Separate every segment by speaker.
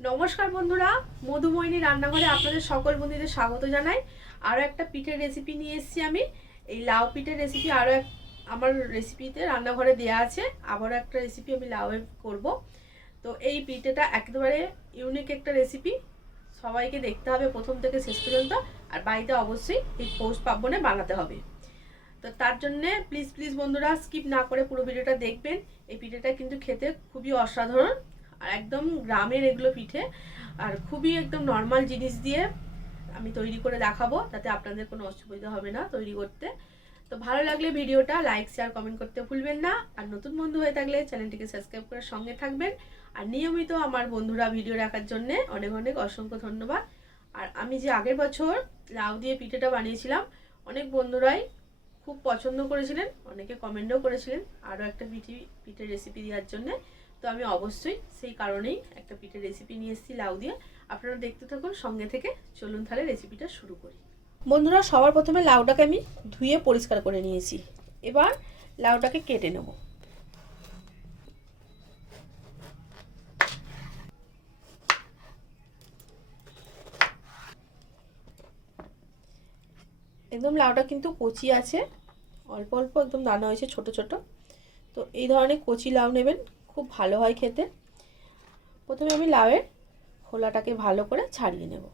Speaker 1: নমস্কার বন্ধুরা, মধুময়নী রান্নাঘরে আপনাদের সকল বন্ধুদের স্বাগত জানাই। আরও একটা পিঠের রেসিপি নিয়ে এসেছি আমি। এই লাউ পিঠের রেসিপি আরও এক আমার রেসিপিতে রান্নাঘরে দেওয়া আছে। আবারও একটা রেসিপি আমি লাউয়ে করব। তো এই পিঠেটা একেবারে ইউনিক একটা রেসিপি সবাইকে দেখতে হবে প্রথম থেকে শেষ পর্যন্ত। আর বাড়িতে অবশ্যই এই পৌষ পার্বণে বানাতে হবে। তো তার জন্যে প্লিজ প্লিজ বন্ধুরা স্কিপ না করে পুরো ভিডিওটা দেখবেন। এই পিঠেটা কিন্তু খেতে খুবই অসাধারণ। আর একদম গ্রামের এগুলো পিঠে। আর খুবই একদম নর্মাল জিনিস দিয়ে আমি তৈরি করে দেখাবো, তাতে আপনাদের কোনো অসুবিধা হবে না তৈরি করতে। তো ভালো লাগলে ভিডিওটা লাইক শেয়ার কমেন্ট করতে ভুলবেন না। আর নতুন বন্ধু হয়ে থাকলে চ্যানেলটিকে সাবস্ক্রাইব করে সঙ্গে থাকবেন। আর নিয়মিত আমার বন্ধুরা ভিডিও রাখার জন্য অনেক অনেক অসংখ্য ধন্যবাদ। আর আমি যে আগের বছর লাউ দিয়ে পিঠেটা বানিয়েছিলাম, অনেক বন্ধুরাই খুব পছন্দ করেছিলেন, অনেকে কমেন্টও করেছিলেন আরও একটা পিঠি, পিঠের রেসিপি দেওয়ার জন্যে। তো আমি অবশ্যই সেই কারণেই একটা পিঠের রেসিপি নিয়ে এসেছি লাউ দিয়ে। আপনারা দেখতে থাকুন, সঙ্গে থেকে চলুন তাহলে রেসিপিটা শুরু করি। বন্ধুরা, সবার প্রথমে লাউটাকে আমি ধুয়ে পরিষ্কার করে নিয়েছি। এবার লাউটাকে কেটে নেব। একদম লাউটা কিন্তু কচি আছে। অল্প অল্প একদম দানা হয়েছে, ছোট ছোট। তো এই ধরনের কচি লাউ নেবেন। খুব ভালো হয় খেতে। প্রথমে আমি লাউয়ের খোলাটাকে ভালো করে ছাড়িয়ে নেব।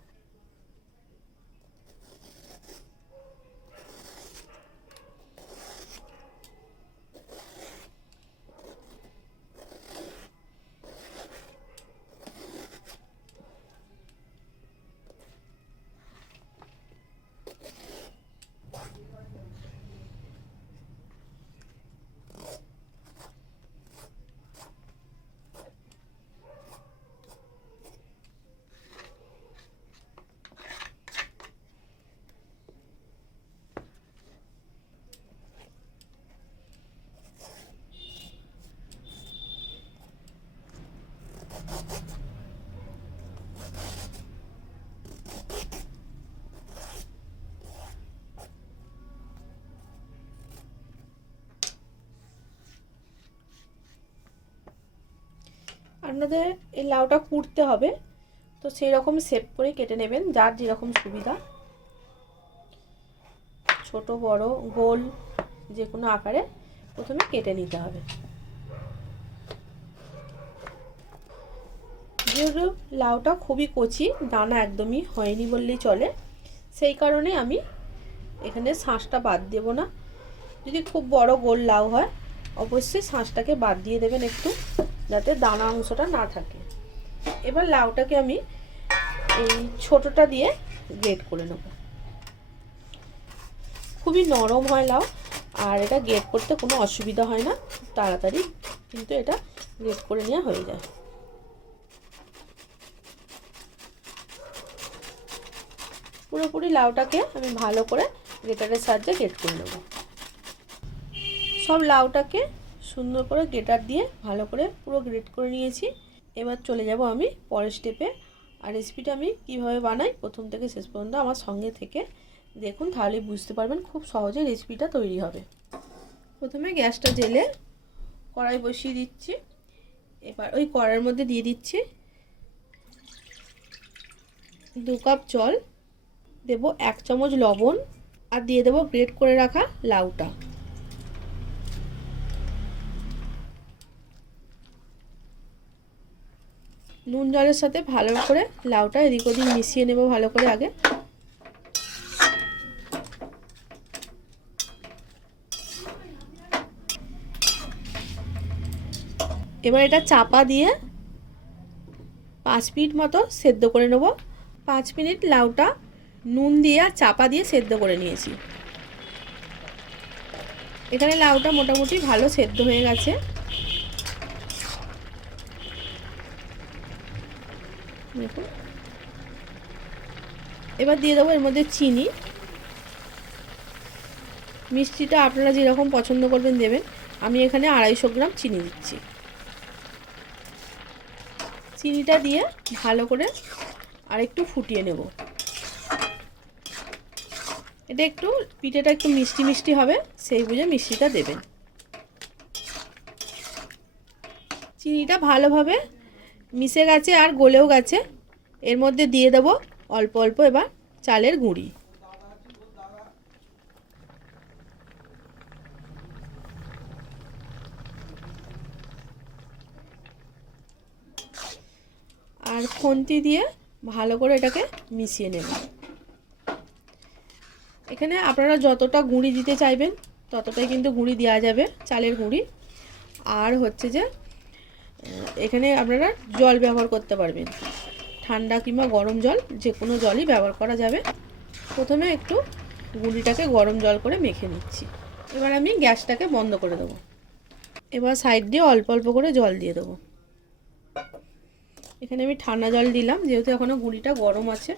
Speaker 1: আপনাদের এই লাউটা কুড়তে হবে। তো সেই রকম শেপ করে কেটে নেবেন, যার যেরকম সুবিধা। ছোট, বড়, গোল, যে কোনো আকারে প্রথমে কেটে নিতে হবে। যেহেতু লাউটা খুবই কচি, দানা একদমই হয়নি বললেই চলে, সেই কারণে আমি এখানে শাঁসটা বাদ দেব না। যদি খুব বড় গোল লাউ হয়, অবশ্যই শাঁসটাকে বাদ দিয়ে দেবেন একটু। যাতে দানা অংশটা না থাকে। এবার লাউটাকে আমি এই ছোটটা দিয়ে গ্রেট করে নেব। খুবই নরম হয় লাউ, আর এটা গ্রেট করতে কোনো অসুবিধা হয় না, তাড়াতাড়ি কিন্তু এটা গ্রেট করে নেওয়া হয়ে যায়। পুরোপুরি লাউটাকে আমি ভালো করে গ্রেটারের সাহায্যে গ্রেট করে নেব। সব লাউটাকে সুন্দর করে গ্রেটার দিয়ে ভালো করে পুরো গ্রেট করে নিয়েছি। এবার চলে যাব আমি পরের স্টেপে আর রেসিপিটা আমি কীভাবে বানাই প্রথম থেকে শেষ পর্যন্ত আমার সঙ্গে থেকে। দেখুন, তাহলে বুঝতে পারবেন খুব সহজে রেসিপিটা তৈরি হবে। প্রথমে গ্যাসটা জেলে কড়াই বসিয়ে দিচ্ছি। এবার ওই কড়াইয়ের মধ্যে দিয়ে দিচ্ছি দু কাপ জল। দেব এক চামচ লবণ। আর দিয়ে দেবো গ্রেট করে রাখা লাউটা। নুন জলের সাথে ভালো করে লাউটা এদিক ওদিক মিশিয়ে নেব ভালো করে আগে। এবার এটা চাপা দিয়ে পাঁচ মিনিট মতো সেদ্ধ করে নেব। পাঁচ মিনিট লাউটা নুন দিয়ে আর চাপা দিয়ে সেদ্ধ করে নিয়েছি। এখানে লাউটা মোটামুটি ভালো সেদ্ধ হয়ে গেছে দেখুন এবার দিয়ে দেবো এর মধ্যে চিনি। মিষ্টিটা আপনারা যেরকম পছন্দ করবেন দেবেন। আমি এখানে আড়াইশো গ্রাম চিনি দিচ্ছি। চিনিটা দিয়ে ভালো করে আর একটু ফুটিয়ে নেব। এটা একটু, পিঠেটা একটু মিষ্টি মিষ্টি হবে, সেই বুঝে মিষ্টিটা দেবেন। চিনিটা ভালোভাবে মিশে গেছে আর গলেও গেছে। এর মধ্যে দিয়ে দেব অল্প অল্প এবার চালের গুঁড়ি। আর খুন্তি দিয়ে ভালো করে এটাকে মিশিয়ে নেব। এখানে আপনারা যতটা গুঁড়ি দিতে চাইবেন, ততটাই কিন্তু গুঁড়ি দেওয়া যাবে, চালের গুঁড়ি। আর হচ্ছে যে, এখানে আপনারা জল ব্যবহার করতে পারবেন। ঠান্ডা কিংবা গরম জল, যে কোনো জলই ব্যবহার করা যাবে। প্রথমে একটু গুলিটাকে গরম জল করে মেখে নিচ্ছি। এবার আমি গ্যাসটাকে বন্ধ করে দেবো। এবার সাইড দিয়ে অল্প অল্প করে জল দিয়ে দেবো। এখানে আমি ঠান্ডা জল দিলাম, যেহেতু এখনও গুলিটা গরম আছে।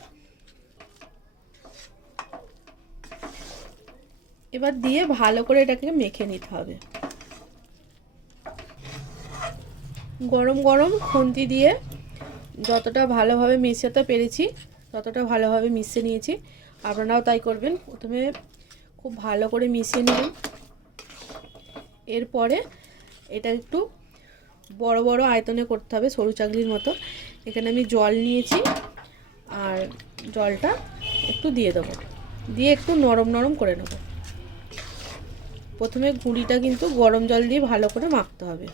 Speaker 1: এবার দিয়ে ভালো করে এটাকে মেখে নিতে হবে। গরম গরম খুন্তি দিয়ে যতটা ভালোভাবে মেশাতে পেরেছি, ততটা ভালোভাবে মিশিয়ে নিয়েছি। আপনারাও তাই করবেন। প্রথমে খুব ভালো করে মিশিয়ে নেবেন। এরপরে এটা একটু বড় বড় আয়তনে করতে হবে, সরু চাকলির মতো। এখানে আমি জল নিয়েছি আর জলটা একটু দিয়ে দেবো। দিয়ে একটু নরম নরম করে নেব। প্রথমে গুঁড়িটা কিন্তু গরম জল দিয়ে ভালো করে মাখতে হবে।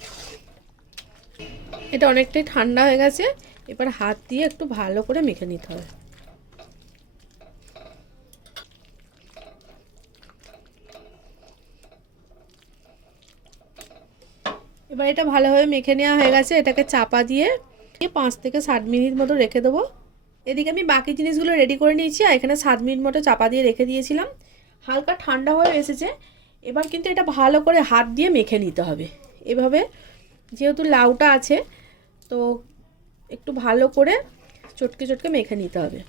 Speaker 1: এটা অনেকটাই ঠান্ডা হয়ে গেছে। এবার হাত দিয়ে একটু ভালো করে মেখে নিতে হবে। এবার এটা ভালোভাবে মেখে নেওয়া হয়ে গেছে, এটাকে চাপা দিয়ে পাঁচ থেকে সাত মিনিট মতো রেখে দেবো। এদিকে আমি বাকি জিনিসগুলো রেডি করে নিয়েছি, আর এখানে সাত মিনিট মতো চাপা দিয়ে রেখে দিয়েছিলাম। হালকা ঠান্ডা হয়ে এসেছে, এবার কিন্তু এটা ভালো করে হাত দিয়ে মেখে নিতে হবে। এভাবে যেহেতু লাউটা আছে, তো একটু ভালো করে চটকে চটকে মেখে নিতে হবে।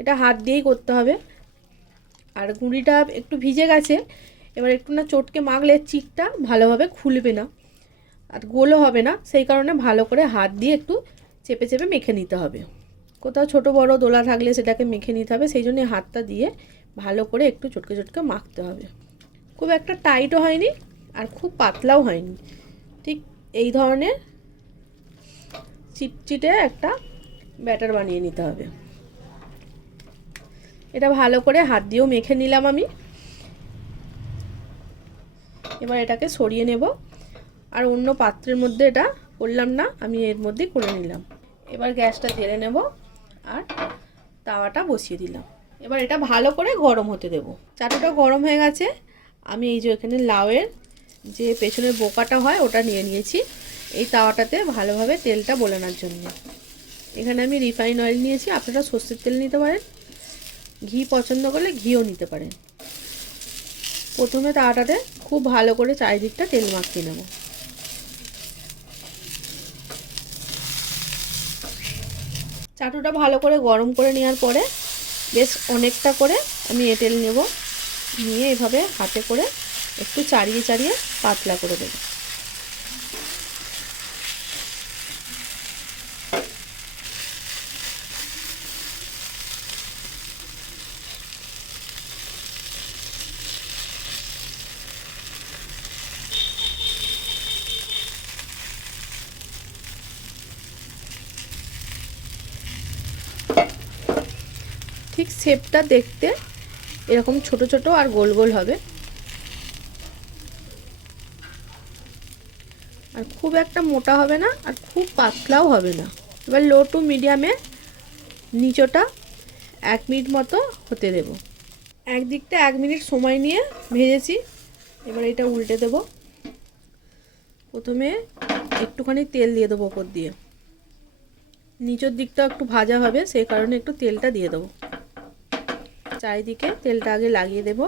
Speaker 1: এটা হাত দিয়েই করতে হবে। আর গুঁড়িটা একটু ভিজে গেছে, এবার একটু না চটকে মাখলে চিটটা ভালোভাবে খুলবে না আর গোলও হবে না, সেই কারণে ভালো করে হাত দিয়ে একটু চেপে চেপে মেখে নিতে হবে। কোথাও ছোট বড় দোলা থাকলে সেটাকে মেখে নিতে হবে, সেই জন্য হাতটা দিয়ে ভালো করে একটু চটকে চটকে মাখতে হবে। খুব একটা টাইটও হয়নি আর খুব পাতলাও হয়নি। ঠিক এই ধরনের চিটচিটে একটা ব্যাটার বানিয়ে নিতে হবে। এটা ভালো করে হাত দিয়েও মেখে নিলাম আমি। এবার এটাকে সরিয়ে নেব। আর অন্য পাত্রের মধ্যে এটা করলাম না, আমি এর মধ্যে করে নিলাম। এবার গ্যাসটা জেলে নেব আর তাওয়াটা বসিয়ে দিলাম। এবার এটা ভালো করে গরম হতে দেব। চাটুটা গরম হয়ে গেছে। আমি এই যে এখানে লাউয়ের যে পেছনের বোকাটা হয়, ওটা নিয়ে নিয়েছি। এই তাওয়াটাতে ভালোভাবে তেলটা বোলানোর জন্য। এখানে আমি রিফাইন অয়েল নিয়েছি, আপনারা সর্ষের তেল নিতে পারেন, ঘি পছন্দ করলে ঘিও নিতে পারেন। প্রথমে তাওয়াটাতে খুব ভালো করে চারিদিকটা তেল মাখিয়ে নেব। চাটুটা ভালো করে গরম করে নেওয়ার পরে বেশ অনেকটা করে আমি এঁটেল নেব, নিয়ে এভাবে হাতে করে একটু চাড়িয়ে চাড়িয়ে পাতলা করে দেবো। ঠিক শেপটা দেখতে এরকম ছোট ছোট আর গোল গোল হবে। আর খুব একটা মোটা হবে না আর খুব পাতলাও হবে না। এবার লো টু মিডিয়ামে নিচোটা এক মিনিট মতো হতে দেব। একদিকটা এক মিনিট সময় নিয়ে ভেজেছি, এবার এটা উল্টে দেব। প্রথমে একটুখানি তেল দিয়ে দেবো ওপর দিয়ে। নিচের দিকটা একটু ভাজা হবে, সেই কারণে একটু তেলটা দিয়ে দেবো। চারিদিকে তেলটা আগে লাগিয়ে দেব।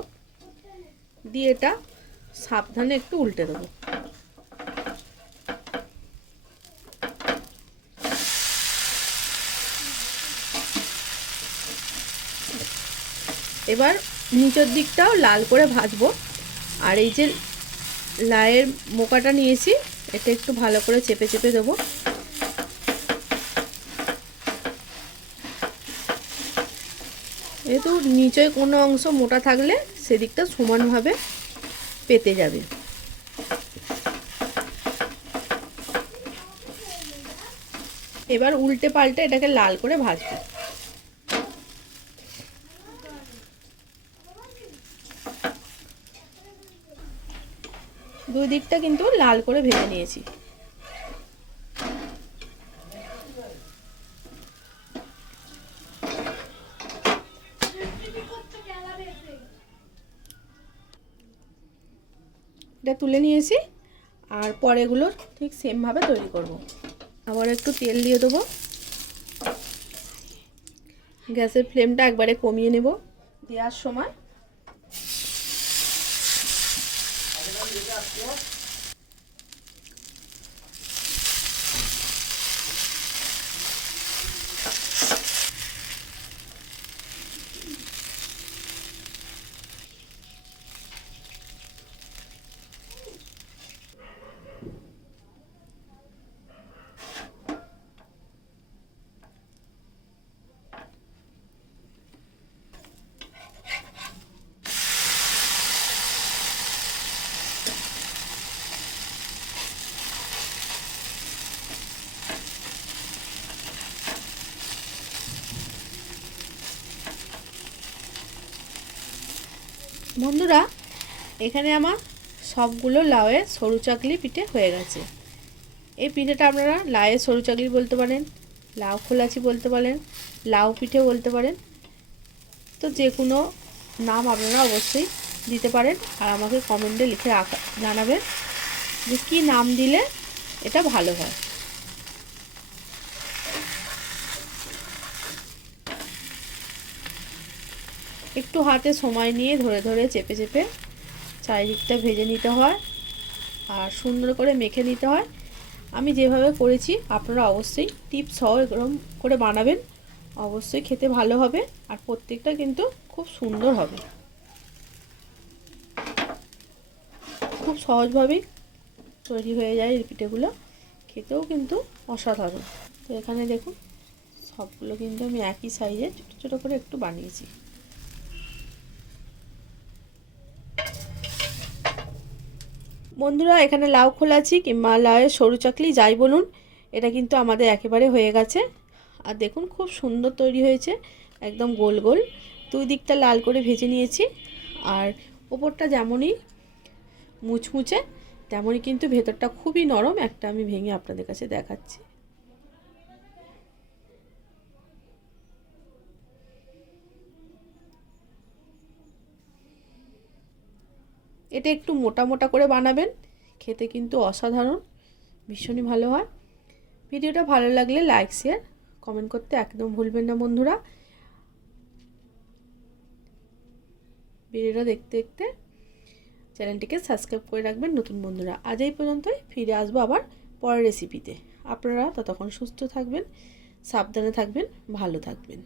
Speaker 1: দিয়ে এটা সাবধানে একটু উল্টে দেবো। এবার নিচের দিকটাও লাল করে ভাজবো। আর এই যে লায়ের মোকাটা নিয়েছি এটা একটু ভালো করে চেপে চেপে দেবো। যেহেতু নিচে কোনো অংশ মোটা থাকলে সেদিকটা সমানভাবে পেতে যাবে। এবার উল্টে পাল্টে এটাকে লাল করে ভাজবো। দুই দিকটা কিন্তু লাল করে ভেজে নিয়েছি। এটা তুলে নিয়েছি আর পরেগুলো ঠিক সেমভাবে তৈরি করব। আবার একটু তেল দিয়ে দেবো গ্যাসের ফ্লেমটা একবারে কমিয়ে নেব দেওয়ার সময় বন্ধুরা, এখানে আমার সবগুলো লাউয়ের সরু চাকলি পিঠে হয়ে গেছে। এই পিঠেটা আপনারা লাউয়ের সরু চাকলি বলতে পারেন, লাউ খোলাচি বলতে পারেন, লাউ পিঠে বলতে পারেন। তো যে কোনো নাম আপনারা অবশ্যই দিতে পারেন আর আমাকে কমেন্টে লিখে জানাবেন যে কী নাম দিলে এটা ভালো হয়। একটু হাতে সময় নিয়ে ধরে ধরে চেপে চেপে চারিদিকটা ভেজে নিতে হয় আর সুন্দর করে মেখে নিতে হয়। আমি যেভাবে করেছি, আপনারা অবশ্যই টিপ সহ এরকম করে বানাবেন। অবশ্যই খেতে ভালো হবে আর প্রত্যেকটা কিন্তু খুব সুন্দর হবে। খুব সহজভাবেই তৈরি হয়ে যায় এই পিঠেগুলো। খেতেও কিন্তু অসাধারণ। তো এখানে দেখুন, সবগুলো কিন্তু আমি একই সাইজে ছোটো ছোটো করে একটু বানিয়েছি। বন্ধুরা, এখানে লাউ খোলাছি কিংবা লাউয়ের সরু চাকলি, যাই বলুন, এটা কিন্তু আমাদের একেবারে হয়ে গেছে। আর দেখুন, খুব সুন্দর তৈরি হয়েছে, একদম গোল গোল। দুই দিকটা লাল করে ভেজে নিয়েছি। আর ওপরটা যেমনই মুচমুচে, তেমনই কিন্তু ভেতরটা খুবই নরম, একটা আমি ভেঙে আপনাদের কাছে দেখাচ্ছি। এটা একটু মোটা মোটা করে বানাবেন। খেতে কিন্তু অসাধারণ, ভীষণই ভালো হয়। ভিডিওটা ভালো লাগলে লাইক, শেয়ার, কমেন্ট করতে একদম ভুলবেন না বন্ধুরা। ভিডিওটা দেখতে দেখতে চ্যানেলটিকে সাবস্ক্রাইব করে রাখবেন নতুন বন্ধুরা। আজ এই পর্যন্তই, ফিরে আসব আবার পরের রেসিপিতে আপনারা ততক্ষণ সুস্থ থাকবেন, সাবধানে থাকবেন, ভালো থাকবেন।